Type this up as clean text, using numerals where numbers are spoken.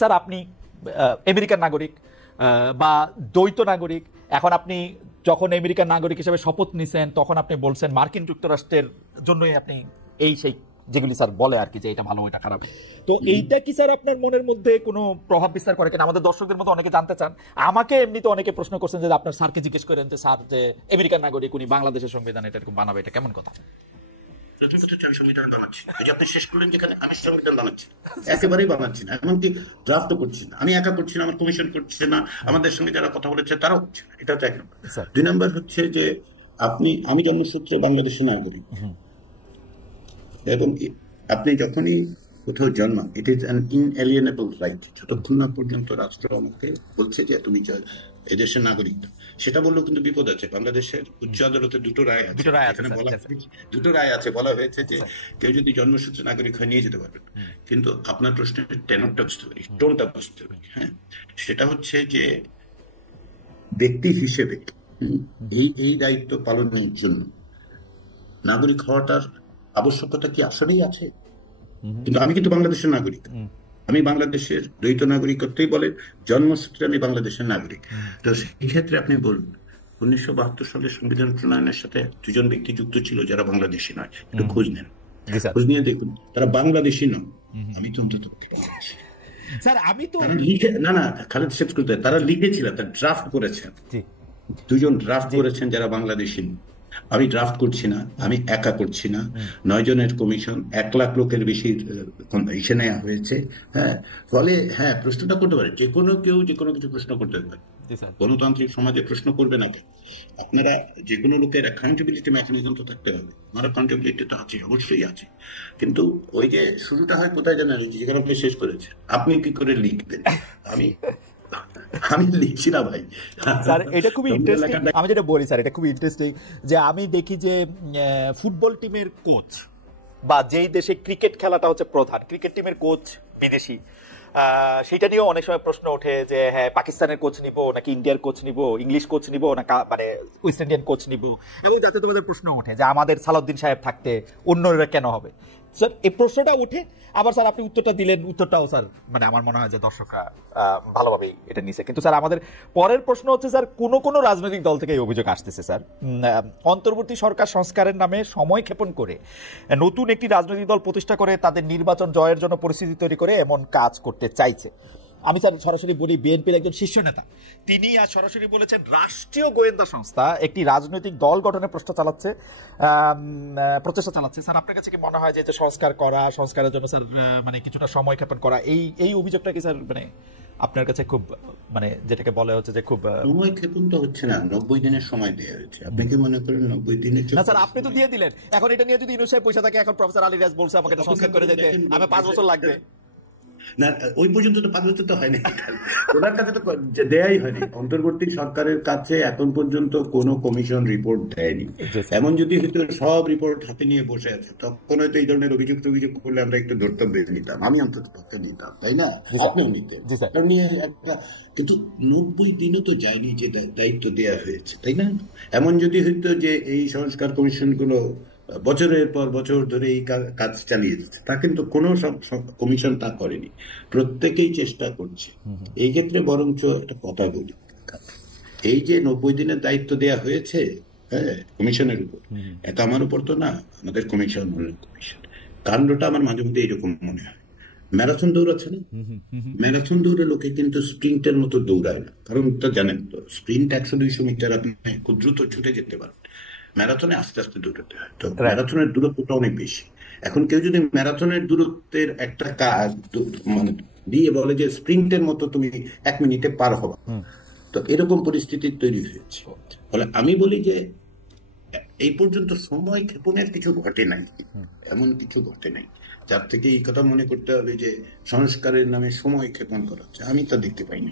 Sir আপনি American নাগরিক বা দ্বৈত নাগরিক, এখন আপনি যখন আমেরিকান নাগরিক হিসেবে শপথ নিছেন তখন আপনি বলছেন মার্কিন যুক্তরাষ্ট্রের জন্যই আপনি এই সেই যেগুলি স্যার বলে আর কি যে এটা ভালো এটা খারাপ, তো এইটা কি স্যার আপনার মনের মধ্যে কোনো প্রভাব বিস্তার করে কিনা? আমাদের দর্শকদের মধ্যে অনেকে জানতে চান, আমাকে এমনিতে অনেকে প্রশ্ন করছেন যে আপনার স্যারকে জিজ্ঞেস করেন যে স্যার যে আমেরিকান নাগরিক উনি বাংলাদেশের সংবিধান এটা এরকম বানাবে, এটা কেমন কথা? প্রথম কথা হচ্ছে আমি সংবিধান বানাচ্ছি, এই যে আপনি শেষ করলেন যেখানে, আমি সংবিধান বানাচ্ছি একেবারেই বানাচ্ছি না, এমনকি ড্রাফটও করছি না, আমি একা করছি না, আমার কমিশন করছে না, আমাদের সঙ্গে যারা কথা বলেছে তারাও করছে না। এটা হচ্ছে এক নম্বর। দুই নম্বর হচ্ছে যে আমি জন্মসূত্রে বাংলাদেশের নাগরিক, এবং আপনি যখনই কোথাও জন্মান, it is an inalienable right, যতক্ষণ না পর্যন্ত রাষ্ট্র আমাকে বলছে যে তুমি এদেশের নাগরিক, সেটা বললেও কিন্তু বিপদ আছে। বাংলাদেশের উচ্চ আদালতে দুটো রায় আছে, দুটো রায় আছে, বলা হয়েছে যে কেউ যদি জন্মসূত্রে নাগরিক হয় নিয়ে যেতে পারবেন, কিন্তু আপনার প্রশ্নের টেনরটা বুঝতে পারি, টোনটা বুঝতে পারি। হ্যাঁ, সেটা হচ্ছে যে ব্যক্তি হিসেবে এই দায়িত্ব পালনের জন্য নাগরিক হওয়াটার আবশ্যকতা কি আসলেই আছে? কিন্তু আমি কিন্তু বাংলাদেশের নাগরিক, আমি বাংলাদেশের দ্বৈত নাগরিকত্বই বলে, জন্মসূত্রে আমি বাংলাদেশের নাগরিক। তো সেই ক্ষেত্রে আপনি বলুন, 1972 সালের সংবিধান প্রণয়নের সাথে দুজন ব্যক্তি যুক্ত ছিল যারা বাংলাদেশি নয়, একটু খোঁজ নেন, খোঁজ নিয়ে দেখুন তারা বাংলাদেশি নয়। আমি তো অন্তত খালেদ শেখ তারা লিখেছিলেন, তারা ড্রাফট করেছেন, দুজন ড্রাফট করেছেন যারা বাংলাদেশি। আমি ড্রাফট করছি না, আমি একা করছি না, 9 জনের কমিশন, 1 লাখ লোকের বেশি ইসে নেওয়া হয়েছে। হ্যাঁ, ফলে হ্যাঁ প্রশ্নটা করতে পারে, যে কোনো কেউ যে কোনো কিছু প্রশ্ন করতে পারে, গণতান্ত্রিক সমাজে প্রশ্ন করবে না কেন? আপনারা যে কোনো লোকের অ্যাকাউন্টেবিলিটি মেকানিজম তো থাকতে হবে, আমার অ্যাকাউন্টেবিলিটি তো আছে, অবশ্যই আছে, কিন্তু ওই যে শুরুটা হয় কোথায় জানেন, যেখানে আপনি শেষ করেছে, আপনি কি করে লিখবেন? আমি লিখছি না ভাই স্যার, এটা খুবই ইন্টারেস্টিং। আমি যেটা বলি স্যার, এটা খুবই ইন্টারেস্টিং যে আমি দেখি যে ফুটবল টিমের কোচ বা যেই দেশে ক্রিকেট খেলাটা হচ্ছে প্রধান, ক্রিকেট টিমের কোচ বিদেশি, সেটা নিয়েও অনেক সময় প্রশ্ন ওঠে যে হ্যাঁ পাকিস্তানের কোচ নিব নাকি ইন্ডিয়ার কোচ নিব, ইংলিশ কোচ নিব না মানে ওয়েস্ট ইন্ডিয়ান কোচ নিব, এবং জাতীয়তাবাদের প্রশ্ন ওঠে যে আমাদের সালাউদ্দিন সাহেব থাকতে অন্যরা কেন হবে। স্যার এই প্রশ্নটা উঠে, আবার স্যার আপনি উত্তরটা দিলেন, উত্তরটাও স্যার মানে আমার মনে হয় যে দর্শকরা ভালোভাবেই এটা নিছে। কিন্তু স্যার আমাদের পরের প্রশ্ন হচ্ছে স্যার, কোন রাজনৈতিক দল থেকে এই অভিযোগ আসতেছে স্যার, অন্তর্বর্তী সরকার সংস্কারের নামে সময় ক্ষেপণ করে নতুন একটি রাজনৈতিক দল প্রতিষ্ঠা করে তাদের নির্বাচন জয়ের জন্য পরিস্থিতি তৈরি করে এমন কাজ করতে চাইছে। আমি স্যার সরাসরি বলি, বিএনপির একজন শীর্ষ নেতা তিনি আজ সরাসরি বলেছেন রাষ্ট্রীয় গোয়েন্দা সংস্থা একটি রাজনৈতিক দল গঠনের প্রচেষ্টা চালাচ্ছে। স্যার আপনার কাছে কি মনে হয় যে সংস্কারের জন্য স্যার মানে কিছুটা সময় ক্ষেপণ করা, এই অভিযোগটা কি স্যার মানে আপনার কাছে খুব মানে যেটাকে বলা হচ্ছে যে খুব সময় ক্ষেপণ তো হচ্ছে না, 90 দিনের সময় দেওয়া হয়েছে। আপনি কি মনে করেন 90 দিনের? না স্যার, আপনি তো দিয়ে দিলেন, এখন এটা নিয়ে যদি ইউনূস সাহেব পয়সা থাকে, এখন প্রফেসর আলী রিয়াজ বলছে আমাকে এটা সংস্কার করে যেতে আমার 5 বছর লাগবে না, ওই পর্যন্ত তো 5 বছর তো হয়নি, ওনার কাছে তো দেয়াই হয়নি। অন্তর্বর্তী সরকারের কাছে এখন পর্যন্ত কোনো কমিশন রিপোর্ট দেয়নি। এমন যদি হয়তো সব রিপোর্ট হাতে নিয়ে বসে আছে, তখন হয়তো এই ধরনের অভিযোগ করলে আমরা একটু ধরতাম, নিতাম, আমি অন্তত পক্ষে নিতাম, তাই না? আপনিও নিতেন নিয়ে একটা, কিন্তু 90 দিনও তো যায়নি যে দায়িত্ব দেওয়া হয়েছে, তাই না? এমন যদি হইতো যে এই সংস্কার কমিশন গুলো বছরের পর বছর ধরে এই কাজ চালিয়ে যাচ্ছে, তা কিন্তু কোনো কমিশন তা করেনি, প্রত্যেকেই চেষ্টা করছে। এই ক্ষেত্রে বরঞ্চ একটা কথা বলি, এই যে 90 দিনের দায়িত্ব দেয়া হয়েছে হ্যাঁ কমিশনের উপর, এটা আমার উপর তো না, আমাদের কমিশন কাণ্ডটা আমার মাঝে মধ্যে এইরকম মনে হয়। ম্যারাথন দৌড়াচ্ছে না, ম্যারাথন দৌড়ে লোকে কিন্তু স্প্রিন্টের মতো দৌড়ায় না, কারণ তো জানেন তো স্প্রিন্ট 100-200 মিটার আপনি খুব দ্রুত ছুটে যেতে পারেন, ম্যারাথনে আস্তে আস্তে দৌড়াতে হয়, তো ম্যারাথনের দূরত্বটা অনেক বেশি। এখন কেউ যদি ম্যারাথনের দূরত্বের একটা কাজ মানে দিয়ে বলে যে স্প্রিন্টের মতো তুমি 1 মিনিটে পার হবা, তো এরকম পরিস্থিতি তৈরি হয়েছে। ফলে আমি বলি যে এই পর্যন্ত সময় ক্ষেপণের কিছু ঘটে নাই, এমন কিছু ঘটে নাই যার থেকে এই কথা মনে করতে হবে যে সংস্কারের নামে সময় ক্ষেপণ করা হচ্ছে, আমি তা দেখতে পাইনি।